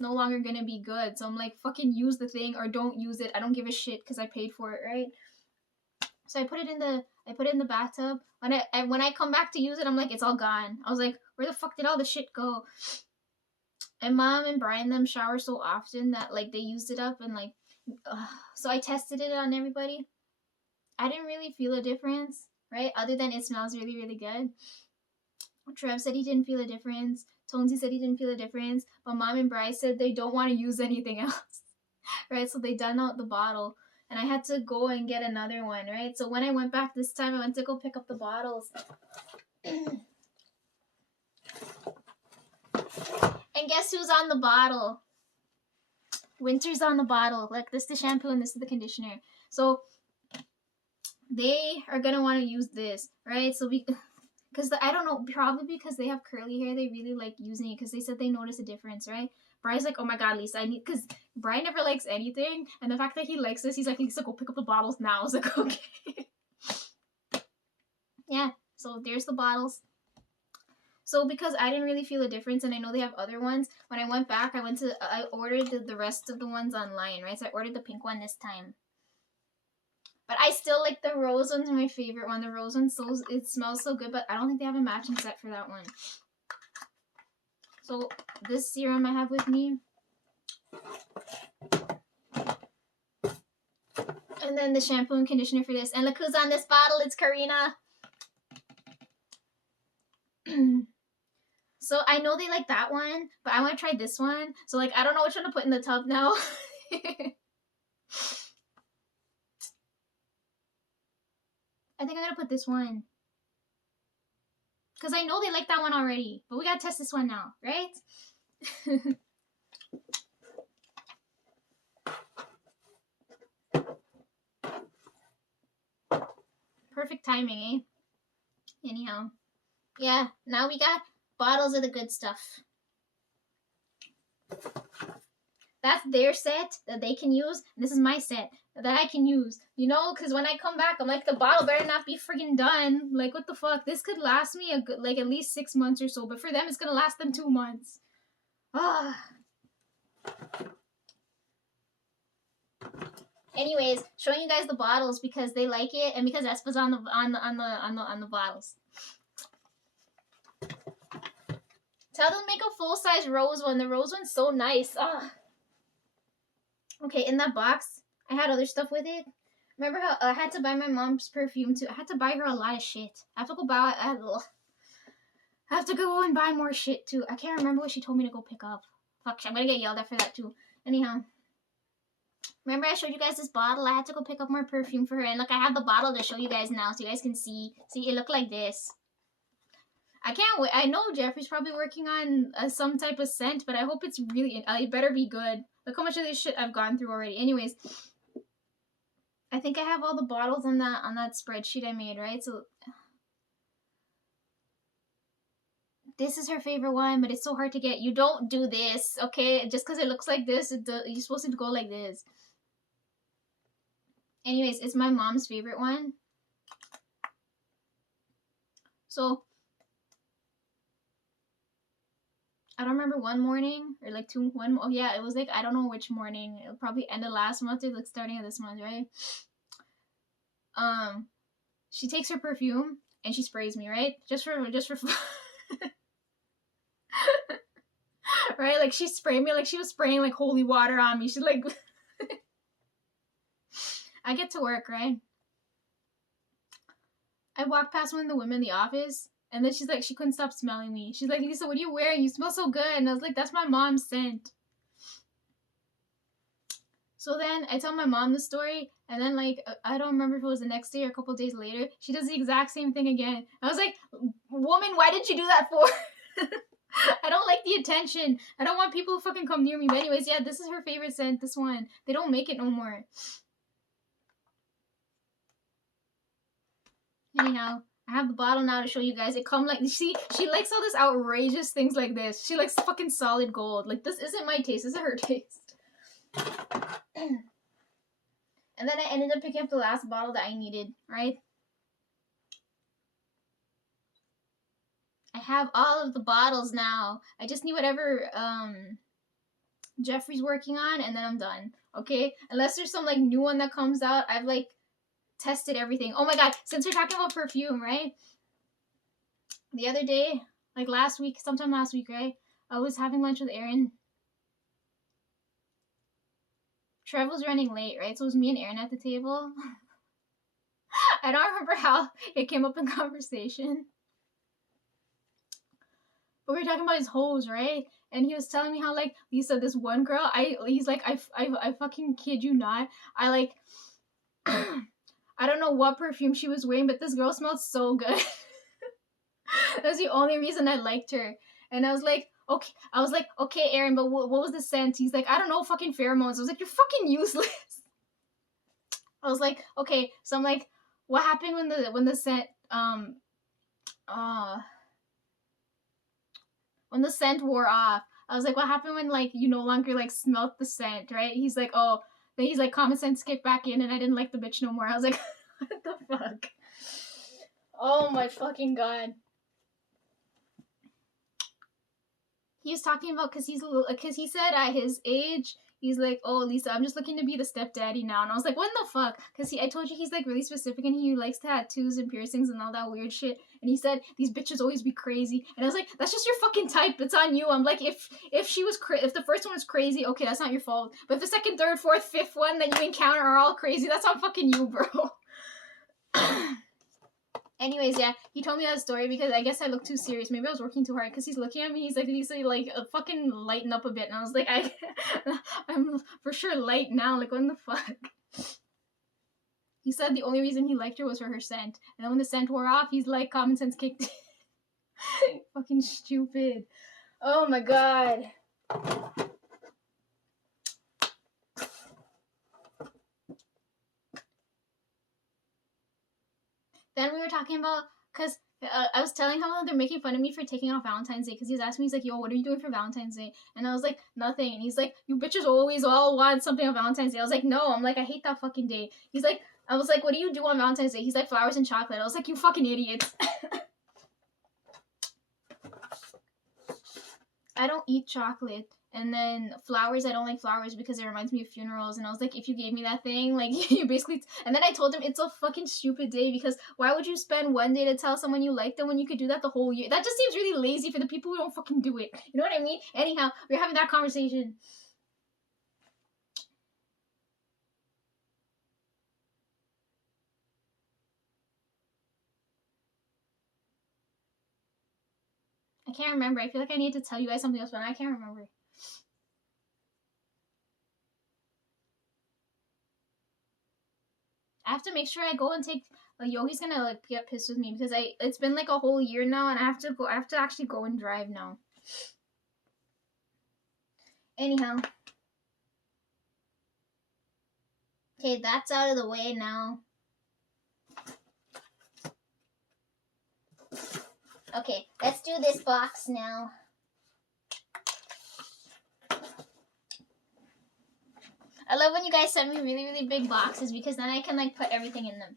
no longer gonna be good. So I'm like, fucking use the thing or don't use it. I don't give a shit because I paid for it, right? So I put it in the bathtub. When I come back to use it, I'm like, it's all gone. I was like, where the fuck did all the shit go? And mom and Brian them shower so often that like they used it up and like, so I tested it on everybody. I didn't really feel a difference, right? Other than it smells really, really good. Trev said he didn't feel a difference. Tonesy said he didn't feel a difference. But mom and Bryce said they don't want to use anything else, right? So they done out the bottle. And I had to go and get another one, right? So when I went back this time, I went to go pick up the bottles. And guess who's on the bottle? Winter's on the bottle. Like, this is the shampoo and this is the conditioner. So they are going to want to use this, right? So because I don't know, probably because they have curly hair, they really like using it because they said they notice a difference, right? Brian's like, oh my god, Lisa, I need, because Brian never likes anything, and the fact that he likes this, he's like, Lisa, go pick up the bottles now. I was like, okay. Yeah, so there's the bottles. So because I didn't really feel a difference, and I know they have other ones, when I went back, I ordered the rest of the ones online, right? So I ordered the pink one this time. But I still like the rose one's my favorite one. The rose one, it smells so good, but I don't think they have a matching set for that one. So this serum I have with me. And then the shampoo and conditioner for this. And look who's on this bottle. It's Karina. So I know they like that one, but I want to try this one. So like, I don't know which one to put in the tub now. I think I'm going to put this one. Because I know they like that one already. But we got to test this one now, right? Perfect timing, eh? Anyhow. Yeah, now we got bottles of the good stuff. That's their set that they can use. This is my set that I can use. You know, because when I come back, I'm like, the bottle better not be friggin' done. Like, what the fuck? This could last me a good, like, at least 6 months or so. But for them, it's gonna last them 2 months. Ah. Anyways, showing you guys the bottles because they like it and because Espa's on the bottles. Tell them to make a full-size rose one. The rose one's so nice. Ah. Okay, in that box, I had other stuff with it. Remember how I had to buy my mom's perfume too? I had to buy her a lot of shit. I have to go buy. I have to go and buy more shit too. I can't remember what she told me to go pick up. Fuck, I'm gonna get yelled at for that too. Anyhow, remember I showed you guys this bottle? I had to go pick up more perfume for her, and look, I have the bottle to show you guys now, so you guys can see. See, it looked like this. I can't wait. I know Jeffrey's probably working on some type of scent, but I hope it's really. It better be good. Look how much of this shit I've gone through already. Anyways, I think I have all the bottles on that spreadsheet I made, right? So this is her favorite one, but it's so hard to get. You don't do this, okay? Just because it looks like this, you're supposed to go like this. Anyways, it's my mom's favorite one. So I don't remember one morning or like oh yeah, it was like, I don't know which morning. It'll probably end of last month or like starting of this month, right? She takes her perfume and she sprays me, right? Just for right? Like she sprayed me like she was spraying like holy water on me. She's like I get to work, right? I walked past one of the women in the office. And then she's like, she couldn't stop smelling me. She's like, Lisa, what are you wearing? You smell so good. And I was like, that's my mom's scent. So then I tell my mom the story. And then, like, I don't remember if it was the next day or a couple days later. She does the exact same thing again. I was like, woman, why did you do that for? I don't like the attention. I don't want people to fucking come near me. But anyways, yeah, this is her favorite scent, this one. They don't make it no more. Anyhow. I have the bottle now to show you guys. It come like, see, she likes all this outrageous things like this. She likes fucking solid gold. Like, this isn't my taste. This is her taste. And then I ended up picking up the last bottle that I needed, right? I have all of the bottles now. I just need whatever Jeffrey's working on, and then I'm done. Okay? Unless there's some like new one that comes out, I've like tested everything. Oh my god, since we're talking about perfume, right? The other day, like last week, sometime last week, right? I was having lunch with Aaron. Trev was running late, right? So it was me and Aaron at the table. I don't remember how it came up in conversation. But we were talking about his hoes, right? And he was telling me how, like, Lisa, this one girl, he's like, I fucking kid you not. I, like, I don't know what perfume she was wearing, but this girl smelled so good. That's the only reason I liked her. And I was like, okay, Aaron, but what was the scent? He's like, I don't know, fucking pheromones. I was like, you're fucking useless. I was like, okay, so I'm like, what happened when the scent when the scent wore off? I was like, what happened when like you no longer like smelt the scent, right? He's like, oh, then he's like, common sense kicked back in, and I didn't like the bitch no more. I was like, what the fuck? Oh my fucking god. He was talking about because he said at his age he's like, oh Lisa, I'm just looking to be the stepdaddy now, and I was like, what the fuck? Because I told you he's like really specific and he likes tattoos and piercings and all that weird shit, and he said these bitches always be crazy, and I was like, that's just your fucking type. It's on you. I'm like, if the first one was crazy, okay, that's not your fault, but if the second, third, fourth, fifth one that you encounter are all crazy, that's on fucking you, bro. Anyways, yeah, he told me that story because I guess I looked too serious. Maybe I was working too hard because he's looking at me. He's like, Lisa, like, fucking lighten up a bit. And I was like, I'm for sure light now. Like, what the fuck? He said the only reason he liked her was for her scent. And then when the scent wore off, he's like, common sense kicked in. Fucking stupid. Oh my god. Then we were talking about, because I was telling how they're making fun of me for taking off Valentine's Day, because he was asking me, he's like, yo, what are you doing for Valentine's Day? And I was like, nothing. And he's like, you bitches always all want something on Valentine's Day. I was like, no. I'm like, I hate that fucking day. He's like, I was like, what do you do on Valentine's Day? He's like, flowers and chocolate. I was like, you fucking idiots. I don't eat chocolate. And then flowers, I don't like flowers because it reminds me of funerals. And I was like, if you gave me that thing, like, you basically... And then I told him it's a fucking stupid day because why would you spend one day to tell someone you like them when you could do that the whole year? That just seems really lazy for the people who don't fucking do it. You know what I mean? Anyhow, we're having that conversation. I can't remember. I feel like I need to tell you guys something else, but I can't remember. I have to make sure I go and take... Like, Yogi's gonna like get pissed with me because it's been like a whole year now, and I have to actually go and drive now. Anyhow. Okay, that's out of the way now. Okay, let's do this box now. I love when you guys send me really, really big boxes because then I can like put everything in them.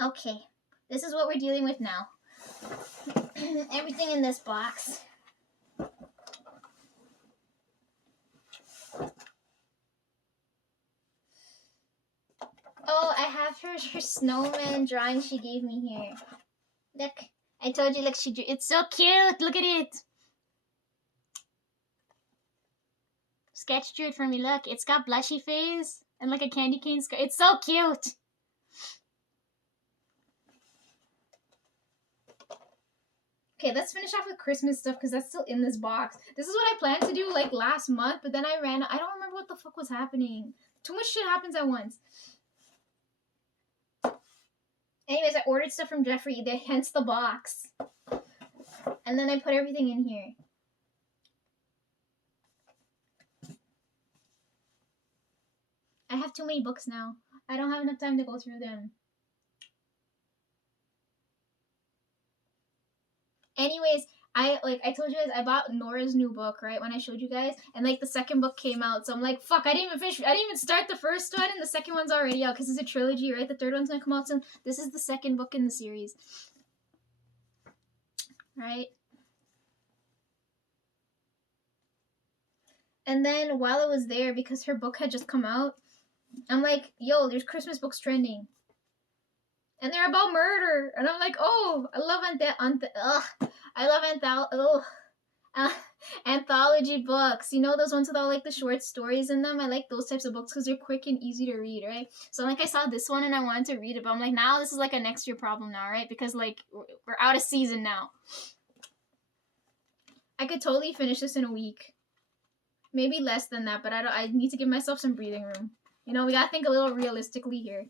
Okay, this is what we're dealing with now. Everything in this box. Oh, I have her snowman drawing she gave me here. Look, I told you, look, it's so cute. Look at it. Sketch drew it for me. Look, it's got blushy face and like a candy cane skirt. It's so cute. Okay, let's finish off with Christmas stuff because that's still in this box. This is what I planned to do like last month, but then I don't remember what the fuck was happening. Too much shit happens at once. Anyways, I ordered stuff from Jeffrey, hence the box. And then I put everything in here. I have too many books now. I don't have enough time to go through them. Anyways, I told you guys I bought Nora's new book, right, when I showed you guys, and like the second book came out, so I'm like, fuck, I didn't even start the first one, and the second one's already out because it's a trilogy, right? The third one's gonna come out soon. This is the second book in the series, right? And then while it was there, because her book had just come out, I'm like, yo, there's Christmas books trending. And they're about murder. And I'm like, oh, I love anthology books. You know those ones with all like the short stories in them? I like those types of books because they're quick and easy to read, right? So like I saw this one and I wanted to read it, but I'm like, now this is like a next year problem now, right? Because like we're out of season now. I could totally finish this in a week. Maybe less than that, but I need to give myself some breathing room. You know, we gotta think a little realistically here.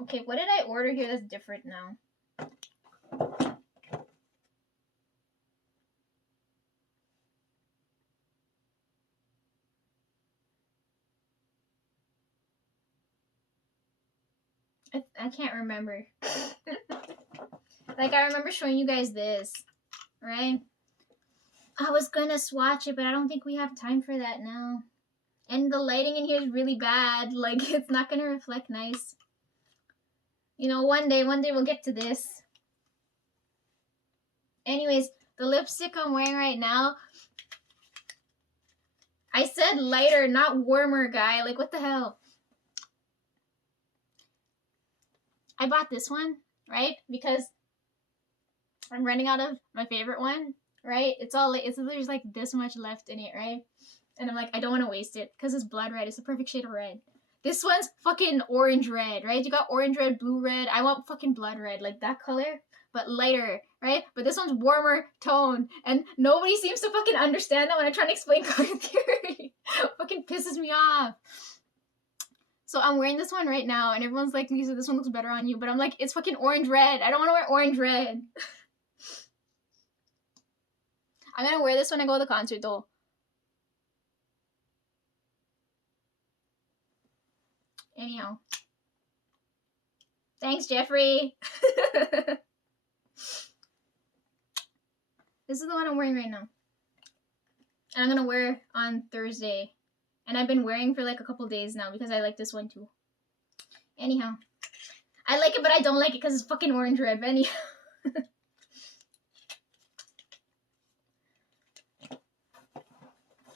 Okay, what did I order here that's different now? I can't remember. Like, I remember showing you guys this, right? I was gonna swatch it, but I don't think we have time for that now. And the lighting in here is really bad. Like, it's not gonna reflect nice. You know, one day we'll get to this. Anyways, the lipstick I'm wearing right now, I said lighter, not warmer, guy. Like, what the hell? I bought this one, right? Because I'm running out of my favorite one, right? There's like this much left in it, right? And I'm like, I don't want to waste it because it's blood red. It's the perfect shade of red. This one's fucking orange red, right? You got orange red, blue red. I want fucking blood red, like that color, but lighter, right? But this one's warmer tone, and nobody seems to fucking understand that when I try to explain color theory. Fucking pisses me off. So I'm wearing this one right now, and everyone's like, Lisa, this one looks better on you. But I'm like, it's fucking orange red. I don't want to wear orange red. I'm gonna wear this when I go to the concert, though. Anyhow. Thanks, Jeffrey. This is the one I'm wearing right now. And I'm gonna wear on Thursday. And I've been wearing for like a couple days now because I like this one too. Anyhow. I like it, but I don't like it because it's fucking orange red. But anyhow.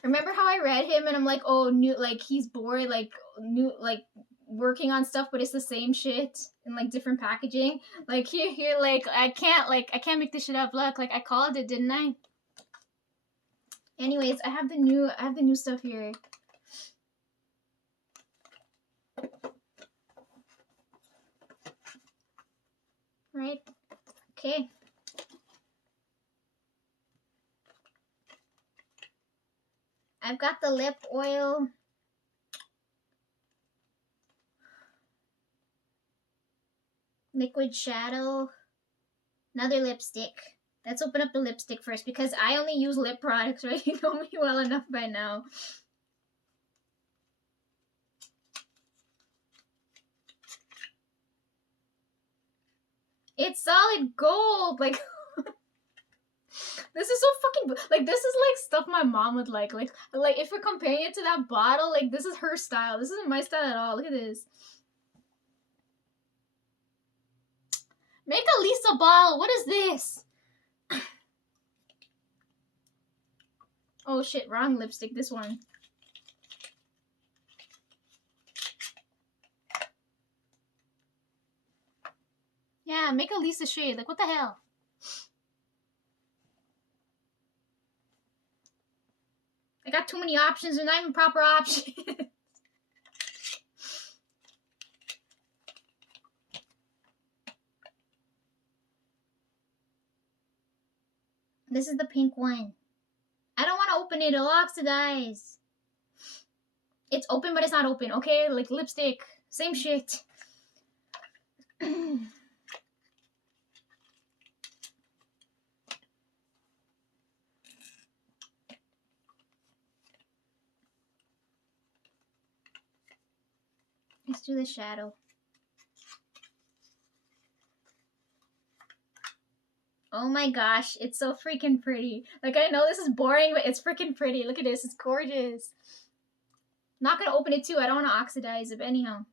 Remember how I read him and I'm like, oh, new, like he's bored, like new, like working on stuff, but it's the same shit in like different packaging. Like here, like I can't make this shit up. Look, like I called it, didn't I? Anyways, I have the new stuff here. Right? Okay. I've got the lip oil. Liquid shadow. Another lipstick. Let's open up the lipstick first because I only use lip products, right? You know me well enough by now. It's solid gold. Like, this is so fucking, like, this is like stuff my mom would like if we're comparing it to that bottle, like this is her style. This isn't my style at all. Look at this. Make a Lisa bottle. What is this? Oh shit, wrong lipstick. This one. Yeah, make a Lisa shade. Like, what the hell? I got too many options. They're not even proper options. This is the pink one. I don't want to open it. It'll oxidize. It's open, but it's not open. Okay? Like lipstick. Same shit. Let's do the shadow. Oh my gosh, it's so freaking pretty. Like, I know this is boring, but it's freaking pretty. Look at this, it's gorgeous. Not gonna open it too, I don't want to oxidize it, but anyhow.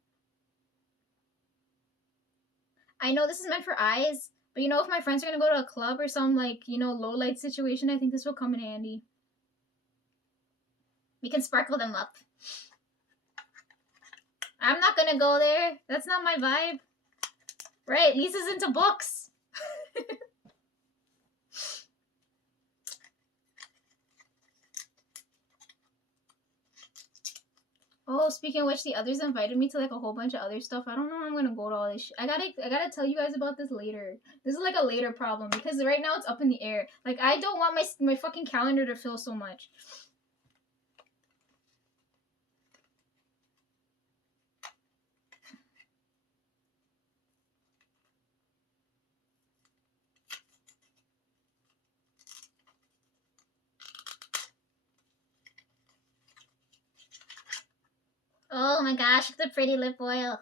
I know this is meant for eyes, but you know, if my friends are gonna go to a club or some, like, you know, low light situation, I think this will come in handy. We can sparkle them up. I'm not gonna go there. That's not my vibe. Right, Lisa's into books. Oh, speaking of which, the others invited me to like a whole bunch of other stuff. I don't know how I'm gonna go to all this. I gotta tell you guys about this later. This is like a later problem because right now it's up in the air. Like, I don't want my fucking calendar to fill so much. Oh my gosh, the pretty lip oil.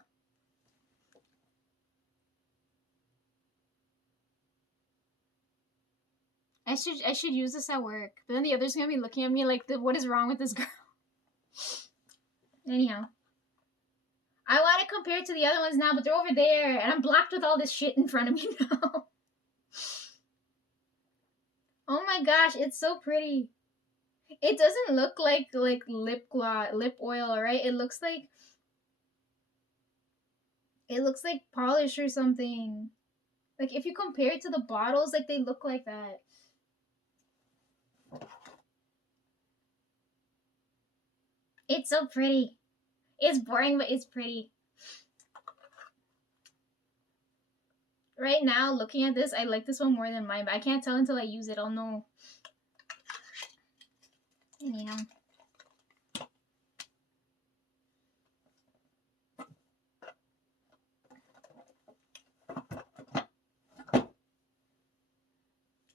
I should use this at work. But then the others are gonna be looking at me like, what is wrong with this girl? Anyhow. I want to compare it to the other ones now, but they're over there, and I'm blocked with all this shit in front of me now. Oh my gosh, it's so pretty. It doesn't look like lip gloss, lip oil, right? It looks like polish or something. Like, if you compare it to the bottles, like, they look like that. It's so pretty. It's boring, but it's pretty. Right now, looking at this, I like this one more than mine, but I can't tell until I use it. I'll know. Anyhow.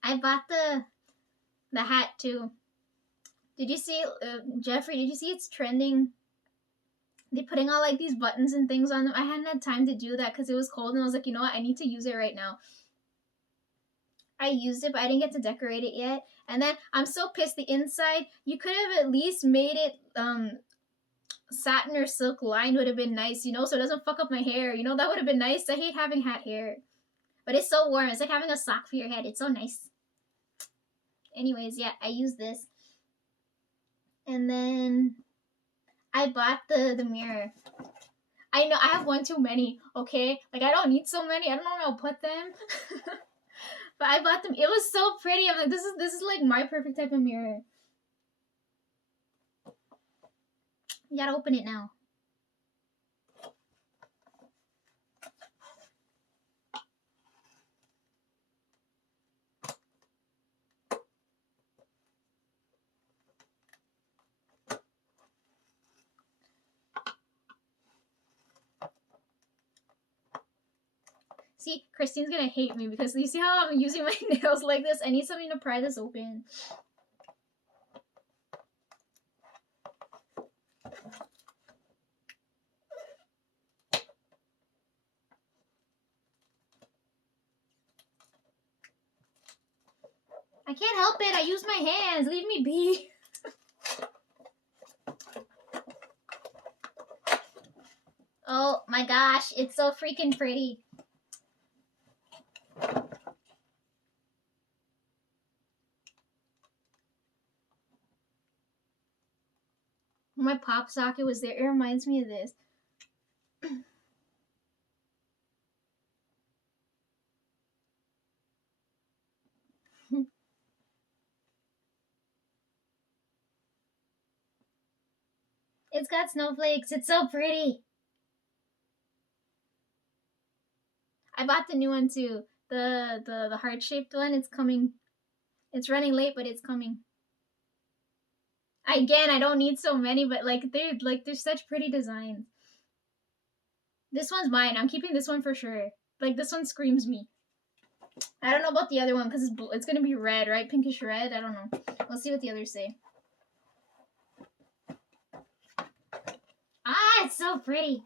I bought the hat too. Did you see, Jeffrey, did you see it's trending? They're putting all like these buttons and things on them. I hadn't had time to do that because it was cold and I was like, you know what, I need to use it right now. I used it, but I didn't get to decorate it yet. And then I'm so pissed, the inside, you could have at least made it satin or silk lined would have been nice, you know, so it doesn't fuck up my hair. You know, that would have been nice. I hate having hat hair. But it's so warm. It's like having a sock for your head. It's so nice. Anyways, yeah, I used this. And then I bought the mirror. I know, I have one too many, okay? Like, I don't need so many. I don't know where I'll put them. But I bought them. It was so pretty. I'm like, this is like my perfect type of mirror. You gotta open it now. See, Christine's gonna hate me because you see how I'm using my nails like this? I need something to pry this open. I can't help it. I use my hands. Leave me be. Oh my gosh, it's so freaking pretty. My pop socket was there. It reminds me of this. It's got snowflakes. It's so pretty. I bought the new one too. The heart-shaped one. It's coming. It's running late, but it's coming. Again, I don't need so many, but they're such pretty designs. This one's mine. I'm keeping this one for sure. Like, this one screams me. I don't know about the other one because it's gonna be red, right? Pinkish red. I don't know. Let's see what the others say. Ah, it's so pretty.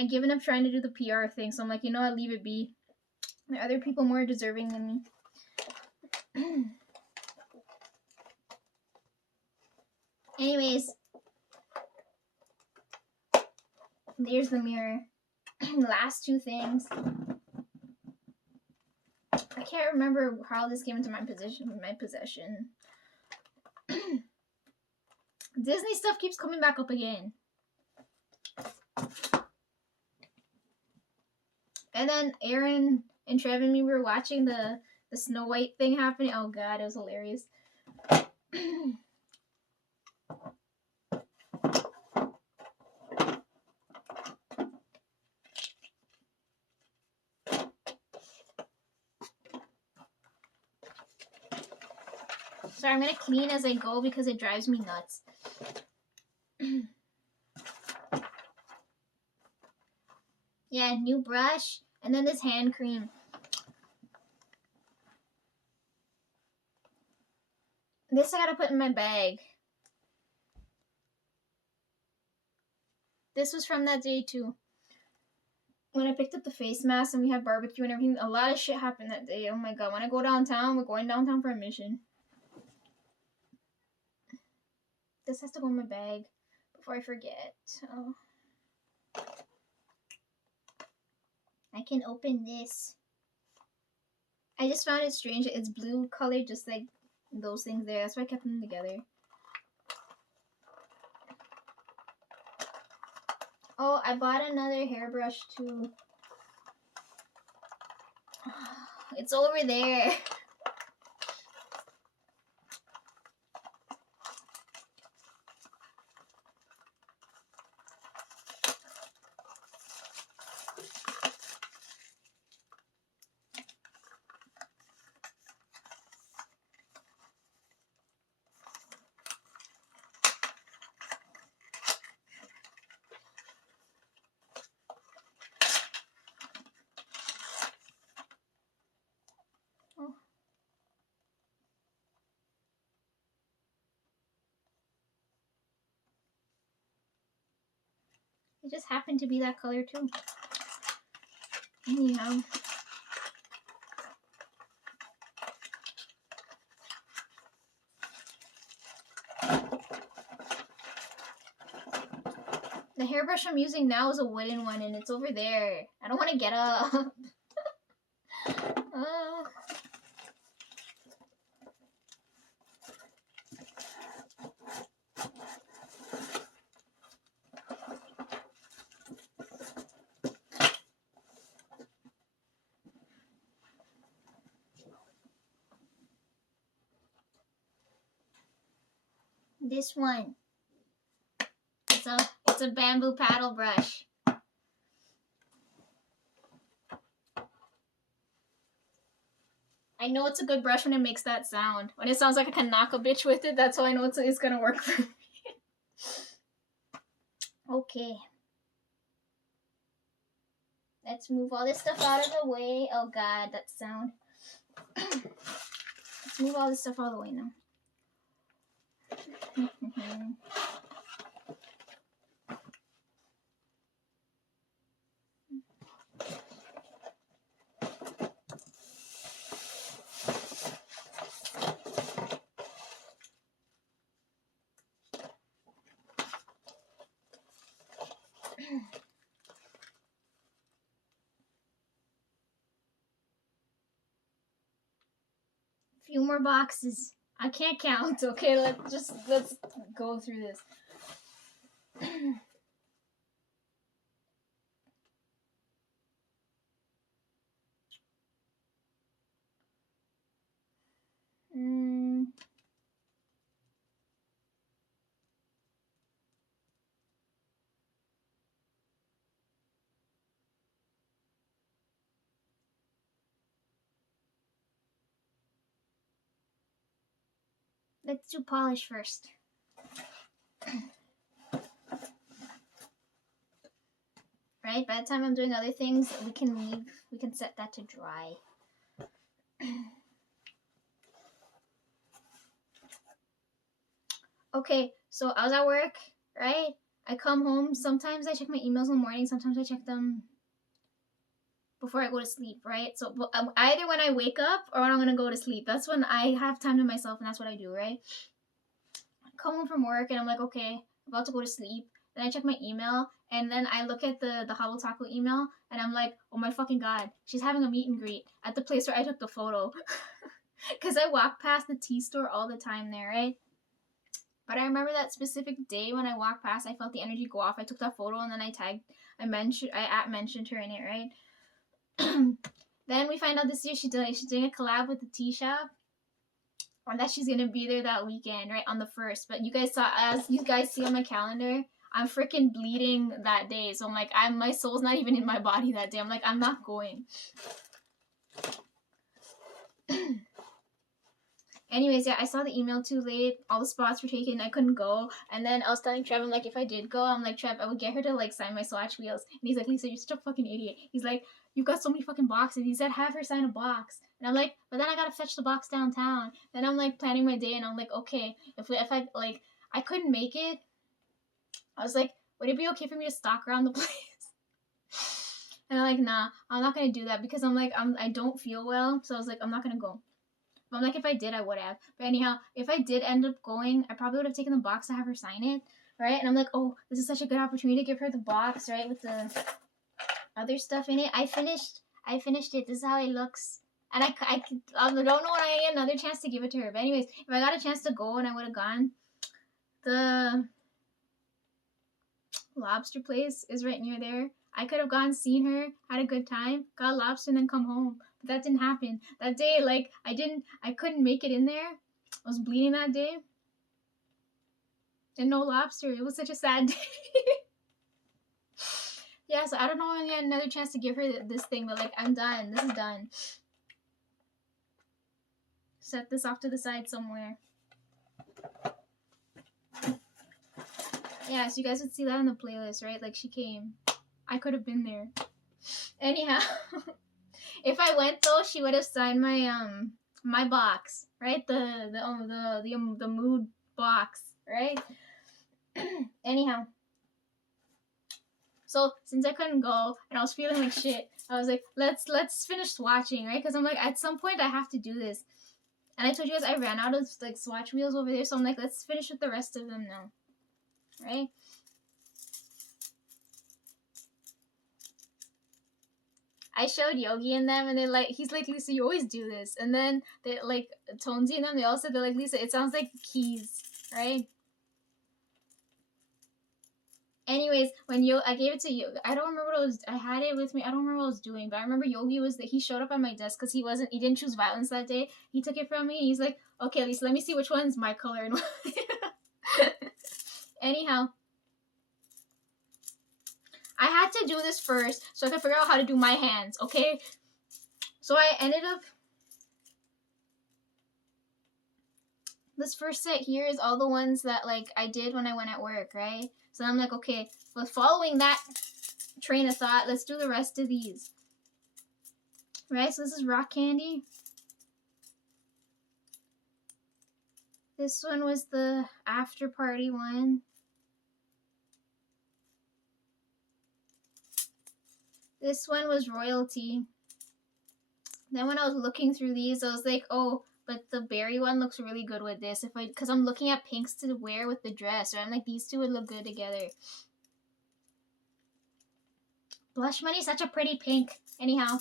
I given up trying to do the PR thing, so I'm like, you know, I'll leave it be. There are other people more deserving than me. Anyways, there's the mirror. Last two things. I can't remember how this came into my possession. Disney stuff keeps coming back up again. And then Aaron and Trev and me were watching the Snow White thing happening. Oh god, it was hilarious. Sorry, I'm gonna clean as I go because it drives me nuts. Yeah, new brush, and then this hand cream. This I gotta put in my bag. This was from that day too. When I picked up the face mask and we had barbecue and everything, a lot of shit happened that day. Oh my god, when I go downtown, we're going downtown for a mission. This has to go in my bag before I forget. Oh. I can open this. I just found it strange. It's blue colored, just like those things there. That's why I kept them together. Oh, I bought another hairbrush too. It's over there. It just happened to be that color too. Anyhow. The hairbrush I'm using now is a wooden one and it's over there. I don't want to get up. This one. It's a bamboo paddle brush. I know it's a good brush when it makes that sound. When it sounds like I can knock a bitch with it, that's how I know it's gonna work for me. Okay. Let's move all this stuff out of the way. Oh god, that sound. Let's move all this stuff out of the way now. Few more boxes. I can't count. Okay, let's go through this. Let's do polish first. Right? By the time I'm doing other things, we can set that to dry. Okay, so I was at work, right? I come home. Sometimes I check my emails in the morning. Sometimes I check them before I go to sleep, right? So either when I wake up or when I'm gonna go to sleep. That's when I have time to myself, and that's what I do, right? I come home from work and I'm like, okay, I'm about to go to sleep. Then I check my email, and then I look at the Halo Taco email, and I'm like, oh my fucking god, she's having a meet and greet at the place where I took the photo. Because I walk past the tea store all the time there, right? But I remember that specific day when I walked past, I felt the energy go off. I took that photo and then I mentioned her in it, right? Then we find out this year she's doing a collab with the tea shop, or that she's gonna be there that weekend, right, on the 1st. But you guys saw, as you guys see on my calendar, I'm freaking bleeding that day. So I'm like, my soul's not even in my body that day. I'm like, I'm not going. Anyways, yeah, I saw the email too late. All the spots were taken. I couldn't go. And then I was telling Trev, I'm like, if I did go, I'm like, Trev, I would get her to like sign my Swatch wheels. And he's like, Lisa, you're such a fucking idiot. He's like, you've got so many fucking boxes. He said, have her sign a box. And I'm like, but then I gotta fetch the box downtown. Then I'm like planning my day, and I'm like, okay, if I like, I couldn't make it. I was like, would it be okay for me to stalk around the place? And I'm like, nah, I'm not gonna do that because I'm like, I don't feel well. So I was like, I'm not gonna go. But I'm like, if I did, I would have. But anyhow, if I did end up going, I probably would have taken the box to have her sign it, right? And I'm like, oh, this is such a good opportunity to give her the box, right, with the other stuff in it. I finished it. This is how it looks. And I don't know when I get another chance to give it to her. But anyways, if I got a chance to go and I would have gone, the lobster place is right near there. I could have gone, seen her, had a good time, got lobster, and then come home. But that didn't happen. That day, like, I couldn't make it in there. I was bleeding that day. And no lobster. It was such a sad day. Yeah, so I don't know when I get another chance to give her this thing, but, like, I'm done. This is done. Set this off to the side somewhere. Yeah, so you guys would see that on the playlist, right? Like, she came. I could have been there. Anyhow, if I went though, she would have signed my box, right? The mood box, right? Anyhow, so since I couldn't go and I was feeling like shit, I was like, let's finish swatching, right? Because I'm like, at some point I have to do this. And I told you guys I ran out of like swatch wheels over there, so I'm like, let's finish with the rest of them now, right? I showed Yogi and them, and they're like, he's like, Lisa, you always do this. And then they like Tonesy and them, they all said, they're like, Lisa, it sounds like keys, right? Anyways, when I gave it to you, I don't remember what I had it with me. I don't remember what I was doing, but I remember Yogi he showed up at my desk because he didn't choose violence that day. He took it from me, and he's like, okay, Lisa, let me see which one's my color. And anyhow, I had to do this first so I could figure out how to do my hands, okay? So I ended up... This first set here is all the ones that, like, I did when I went at work, right? So I'm like, okay, but following that train of thought, let's do the rest of these. Right? So this is Rock Candy. This one was the after party one. This one was Royalty. Then when I was looking through these, I was like, oh, but the berry one looks really good with this. Because I'm looking at pinks to wear with the dress, right? I'm like, these two would look good together. Blush Money, such a pretty pink. Anyhow.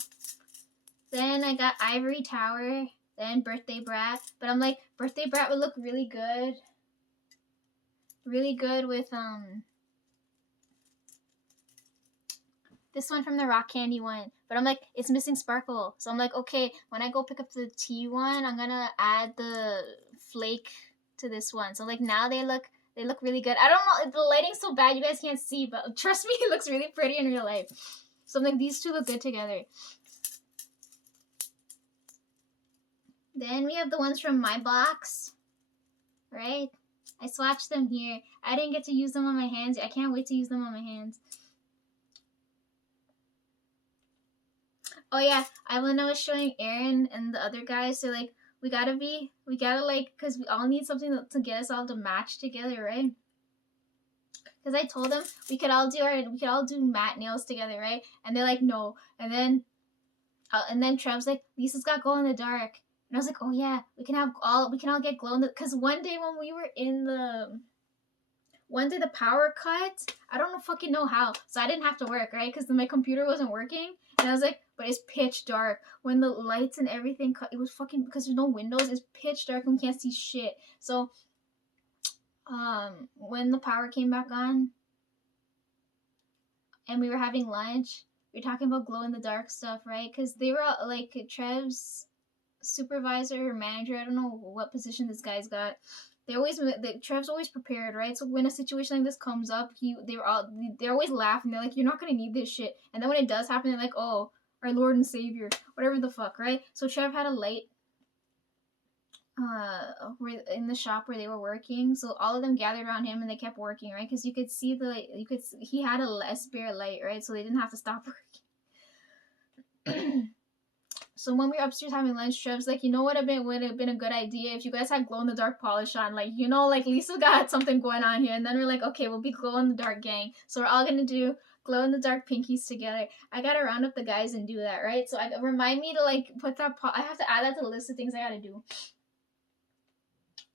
Then I got Ivory Tower. Then Birthday Brat. But I'm like, Birthday Brat would look really good. Really good with, this one from the Rock Candy one. But I'm like, it's missing sparkle. So I'm like, okay, when I go pick up the tea one, I'm gonna add the flake to this one. So like now they look really good. I don't know, the lighting's so bad you guys can't see, but trust me, it looks really pretty in real life. So I'm like, these two look good together. Then we have the ones from my box, right? I swatched them here. I didn't get to use them on my hands. I can't wait to use them on my hands. Oh yeah, when I was showing Aaron and the other guys, they're like, we gotta like, because we all need something to get us all to match together, right? Because Because I told them we could all do matte nails together, right? And they're like, no. And then Trev's like, Lisa's got glow in the dark. And I was like, oh yeah, we can all get glow in the, because one day when we were one day the power cut, I don't fucking know how, so I didn't have to work, right? Because my computer wasn't working, and I was like, but it's pitch dark. When the lights and everything cut, it was fucking, because there's no windows, it's pitch dark and we can't see shit. So, when the power came back on, and we were having lunch, we were talking about glow in the dark stuff, right? Because they were all, like, Trev's supervisor or manager, I don't know what position this guy's got. Trev's always prepared, right? So when a situation like this comes up, they're always laughing. They're like, "You're not gonna need this shit." And then when it does happen, they're like, "Oh, our Lord and Savior, whatever the fuck," right? So Trev had a light, in the shop where they were working. So all of them gathered around him and they kept working, right? Because you could see he had a spare light, right? So they didn't have to stop working. So when we were upstairs having lunch, Trev's like, you know what would have been a good idea if you guys had glow in the dark polish on, like, you know, like Lisa got something going on here. And then we're like, okay, we'll be glow in the dark gang. So we're all gonna do glow in the dark pinkies together. I gotta round up the guys and do that, right? So remind me to like put that. I have to add that to the list of things I gotta do.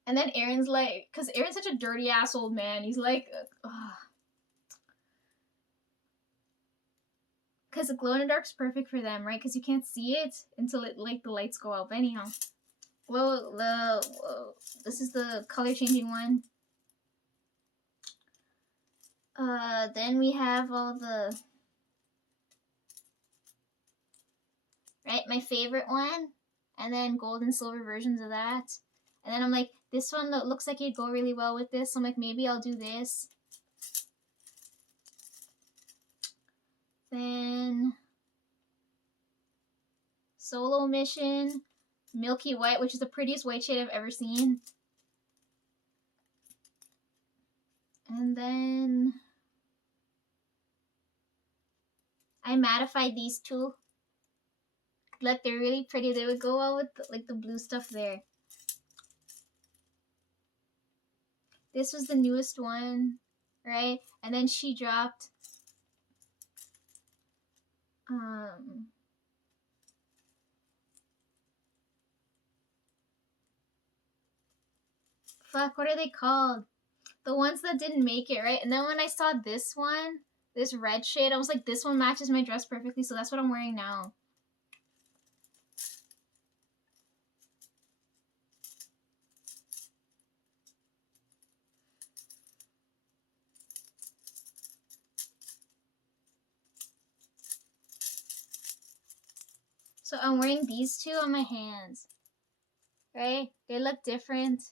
And then Aaron's like, because Aaron's such a dirty ass old man. He's like, because the glow in the dark's perfect for them, right? Because you can't see it until the lights go out. But anyhow, this is the color changing one. Then we have all the, right, my favorite one, and then gold and silver versions of that. And then I'm like, this one looks like it'd go really well with this. So I'm like, maybe I'll do this. Then Solo Mission, Milky White, which is the prettiest white shade I've ever seen. And then I mattified these two. Like, they're really pretty. They would go well with like the blue stuff there. This was the newest one, right? And then she dropped fuck, what are they called? The ones that didn't make it, right? And then when I saw this one, this red shade, I was like, this one matches my dress perfectly, so that's what I'm wearing now. So I'm wearing these two on my hands, right? They look different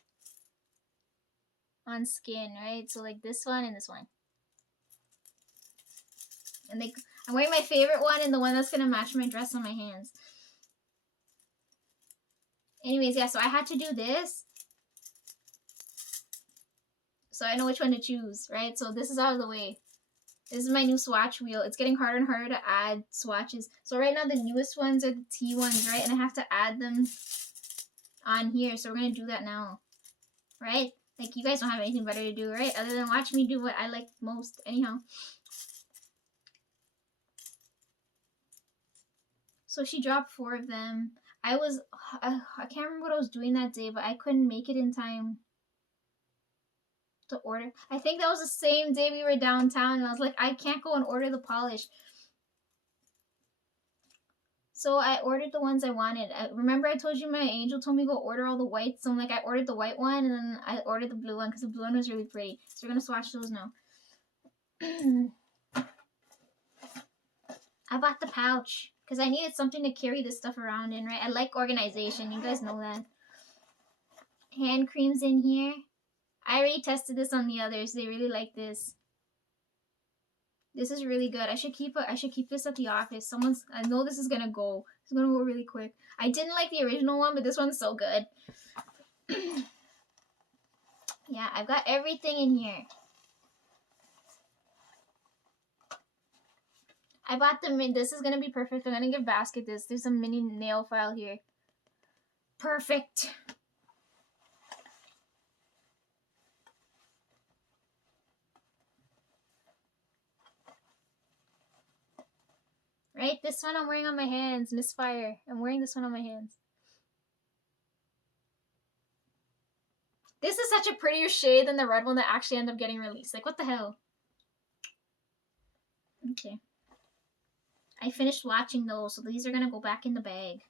on skin, right? So like this one and this one. And I'm wearing my favorite one and the one that's gonna match my dress on my hands. Anyways, yeah, so I had to do this, so I know which one to choose, right? So this is out of the way. This is my new swatch wheel. It's getting harder and harder to add swatches. So right now the newest ones are the T ones, right? And I have to add them on here. So we're going to do that now, right? Like, you guys don't have anything better to do, right? Other than watch me do what I like most. Anyhow. So she dropped 4 of them. I can't remember what I was doing that day, but I couldn't make it in time to order. I think that was the same day we were downtown, and I was like, I can't go and order the polish. So I ordered the ones I wanted. Remember I told you my angel told me to go order all the whites, so I'm like, I ordered the white one, and then I ordered the blue one, because the blue one was really pretty. So we're going to swatch those now. I bought the pouch, because I needed something to carry this stuff around in, right? I like organization, you guys know that. Hand creams in here. I already tested this on the others. They really like this. This is really good. I should keep this at the office. I know this is gonna go. It's gonna go really quick. I didn't like the original one, but this one's so good. Yeah, I've got everything in here. I bought this is gonna be perfect. I'm gonna give Basket this. There's a mini nail file here. Perfect. Right? This one I'm wearing on my hands. Misfire. I'm wearing this one on my hands. This is such a prettier shade than the red one that actually ended up getting released. Like, what the hell? Okay. I finished watching those, so these are gonna go back in the bag.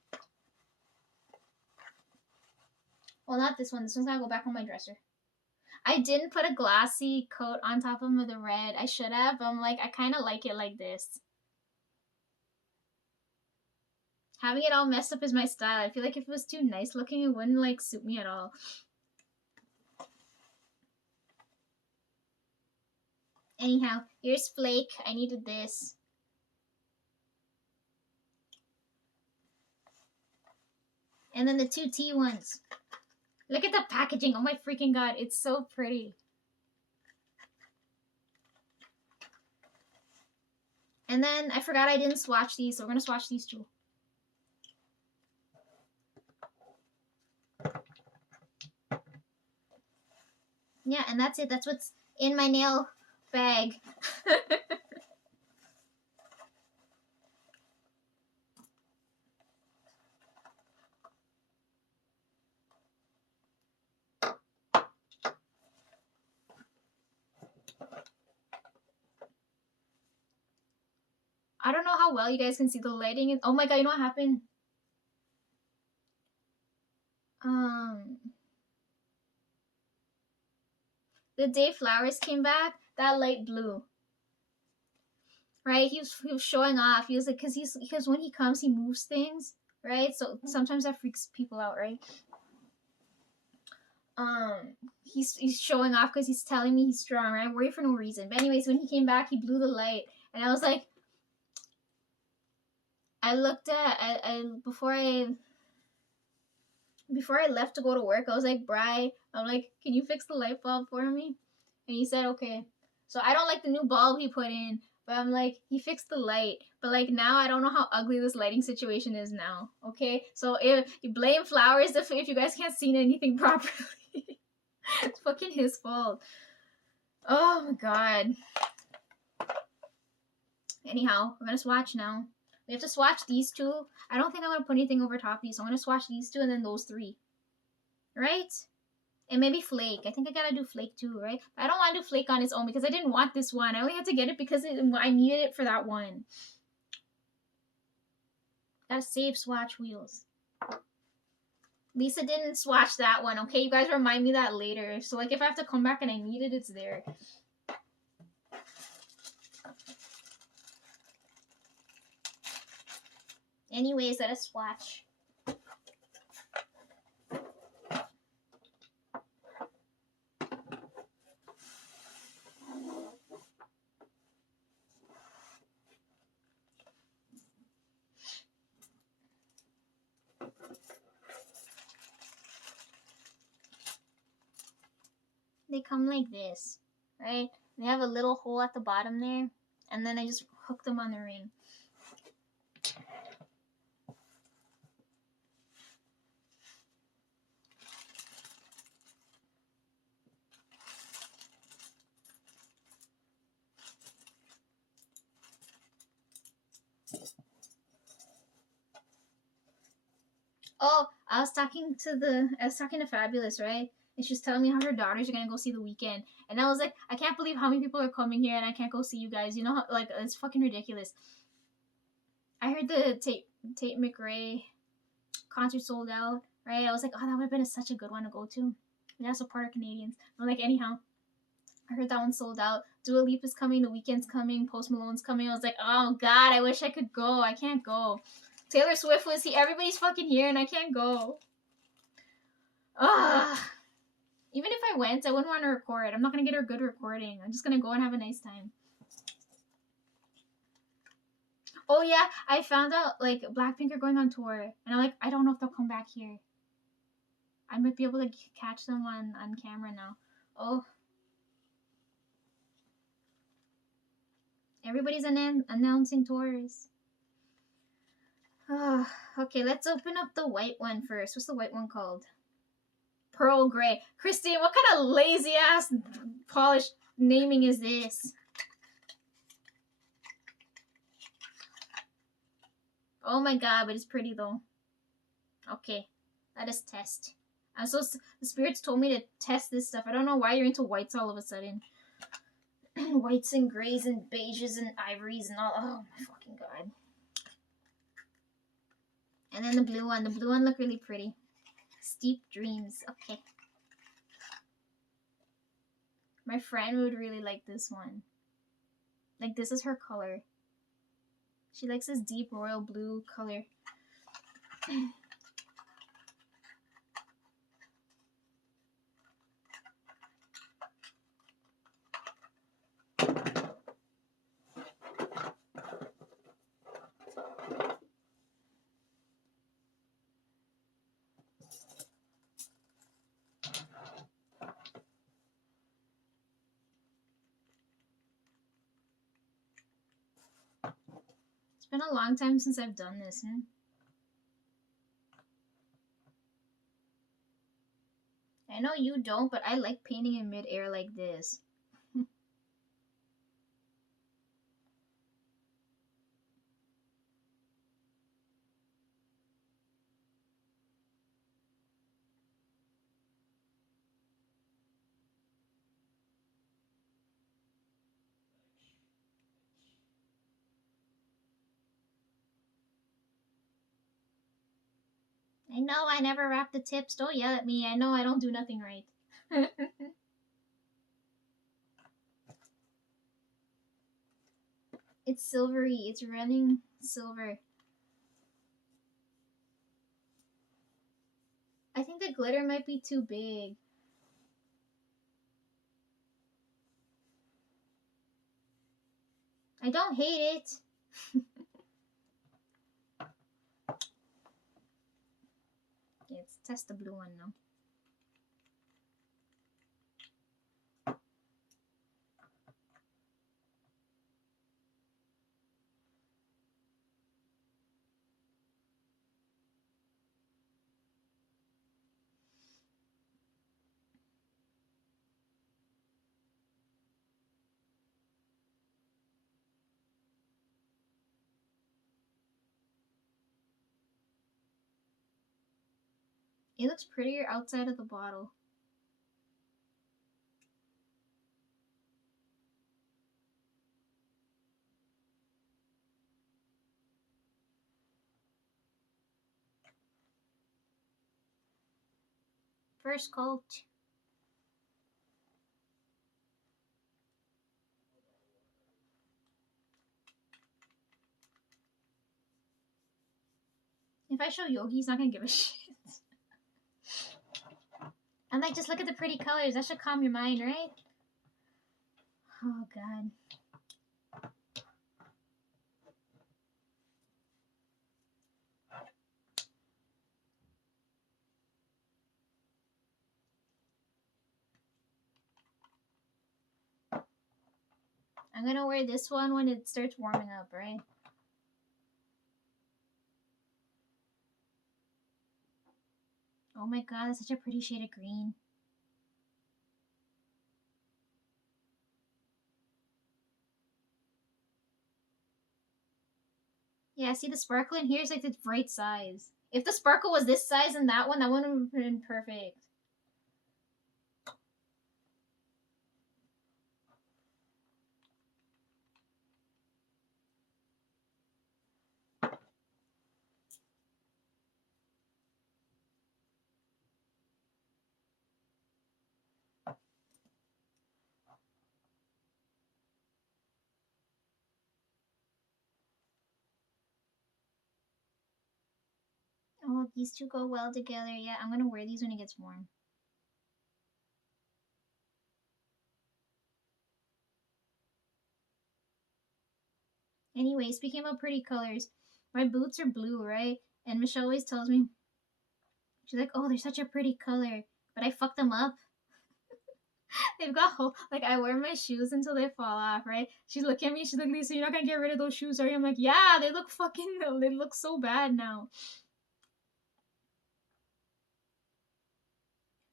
Well, not this one. This one's gonna go back on my dresser. I didn't put a glossy coat on top of the red. I should have, but I'm like, I kind of like it like this. Having it all messed up is my style. I feel like if it was too nice looking, it wouldn't like suit me at all. Anyhow, here's Flake. I needed this. And then the 2T ones. Look at the packaging. Oh my freaking god. It's so pretty. And then I forgot I didn't swatch these, so we're going to swatch these two. Yeah, and that's it. That's what's in my nail bag. I don't know how well you guys can see the lighting. Oh my god, you know what happened? The day Flowers came back, that light blue. Right? He was showing off. He was like, because when he comes, he moves things, right? So sometimes that freaks people out, right? He's showing off because he's telling me he's strong, right? I'm worried for no reason. But anyways, when he came back, he blew the light, and I was like, I looked at before I left to go to work, I was like, Bri, I'm like, can you fix the light bulb for me? And he said, okay. So I don't like the new bulb he put in, but I'm like, he fixed the light. But like now I don't know how ugly this lighting situation is now. Okay? So if you blame Flowers if you guys can't see anything properly. It's fucking his fault. Oh my god. Anyhow, we're gonna swatch now. We have to swatch these two. I don't think I'm gonna put anything over top of these, so I'm gonna swatch these two and then those three. Right? And maybe Flake. I think I gotta do Flake too, right? But I don't want to do Flake on its own because I didn't want this one. I only had to get it because I needed it for that one. Gotta save swatch wheels. Lisa didn't swatch that one, okay? You guys remind me that later. So, like, if I have to come back and I need it, it's there. Anyways, let us swatch. They come like this, right? They have a little hole at the bottom there, and then I just hook them on the ring. Oh, I was talking to Fabulous, right? And she was telling me how her daughters are gonna go see The Weeknd. And I was like, I can't believe how many people are coming here and I can't go see you guys. You know, how, like, it's fucking ridiculous. I heard the Tate McRae concert sold out, right? I was like, oh, that would have been such a good one to go to. We gotta support our Canadians. I'm like, anyhow, I heard that one sold out. Dua Lipa's coming, The Weeknd's coming, Post Malone's coming. I was like, oh god, I wish I could go. I can't go. Taylor Swift was here. Everybody's fucking here and I can't go. Ugh. Even if I went, I wouldn't want to record. I'm not going to get her a good recording. I'm just going to go and have a nice time. Oh yeah, I found out like Blackpink are going on tour. And I'm like, I don't know if they'll come back here. I might be able to catch them on camera now. Oh. Everybody's announcing tours. Oh, okay, let's open up the white one first. What's the white one called? Pearl Grey. Christine, what kind of lazy ass polished naming is this? Oh my god, but it's pretty though. Okay, let us test. The spirits told me to test this stuff. I don't know why you're into whites all of a sudden. Whites and grays and beiges and ivories and all. Oh my fucking god. And then the blue one. The blue one looked really pretty. Steep Dreams. Okay. My friend would really like this one. Like, this is her color. She likes this deep royal blue color. It's been a long time since I've done this. I know you don't, but I like painting in mid-air like this. I know I never wrap the tips. Don't yell at me. I know I don't do nothing right. It's silvery. It's running silver. I think the glitter might be too big. I don't hate it. Okay, let's test the blue one now. It looks prettier outside of the bottle. First coat. If I show Yogi, he's not gonna give a shit. I'm like, just look at the pretty colors. That should calm your mind, right? Oh, God. I'm gonna wear this one when it starts warming up, right? Oh my god, that's such a pretty shade of green. Yeah, see the sparkle in here is like the right size. If the sparkle was this size in that one, that would have been perfect. Oh, these two go well together. Yeah, I'm gonna wear these when it gets warm. Anyway, speaking about pretty colors, my boots are blue, right? And Michelle always tells me, she's like, oh, they're such a pretty color. But I fucked them up. They've got whole, like, I wear my shoes until they fall off, right? She's looking at me, she's like, Lisa, you're not gonna get rid of those shoes, are you? I'm like, yeah, they look fucking, they look so bad now.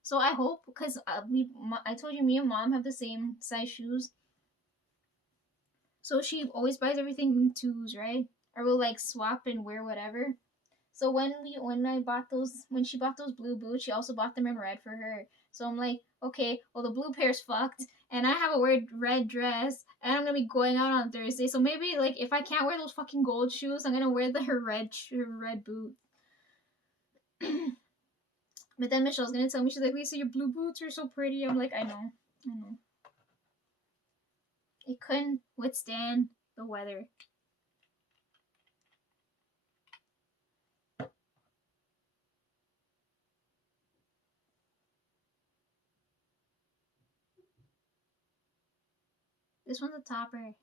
So I hope, because I told you, me and mom have the same size shoes. So she always buys everything in twos, right? or we'll like swap and wear whatever. So when she bought those blue boots, she also bought them in red for her. So I'm like, okay, well the blue pair's fucked, and I have a weird red dress, and I'm gonna be going out on Thursday. So maybe like if I can't wear those fucking gold shoes, I'm gonna wear her red boot. But then Michelle's gonna tell me, she's like, Lisa, your blue boots are so pretty. I'm like, I know. It couldn't withstand the weather. This one's a topper.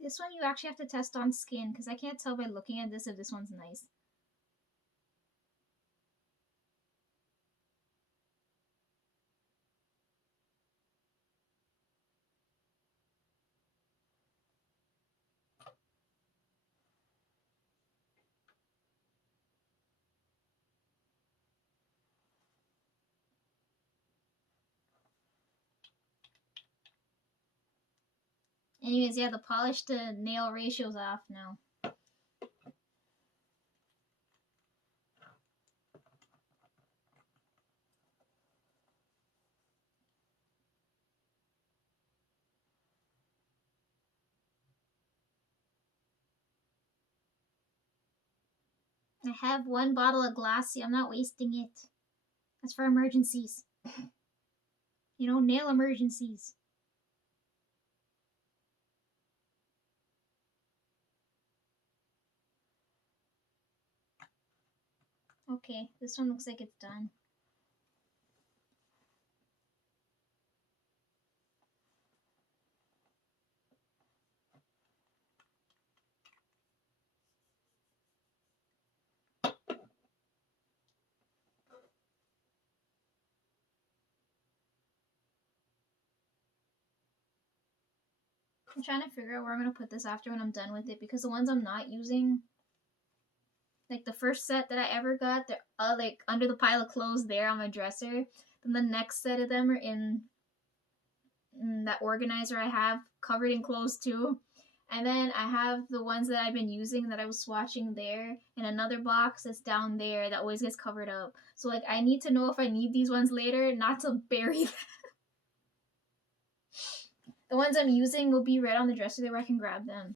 This one you actually have to test on skin, because I can't tell by looking at this if this one's nice. Anyways, yeah, the polish to nail ratio's off now. I have one bottle of Glassy. I'm not wasting it. That's for emergencies. You know, nail emergencies. Okay, this one looks like it's done. I'm trying to figure out where I'm going to put this after when I'm done with it, because the ones I'm not using, like the first set that I ever got, they're like under the pile of clothes there on my dresser. Then the next set of them are in that organizer I have covered in clothes too. And then I have the ones that I've been using that I was swatching there in another box that's down there that always gets covered up. So like I need to know if I need these ones later, not to bury them. The ones I'm using will be right on the dresser there where I can grab them.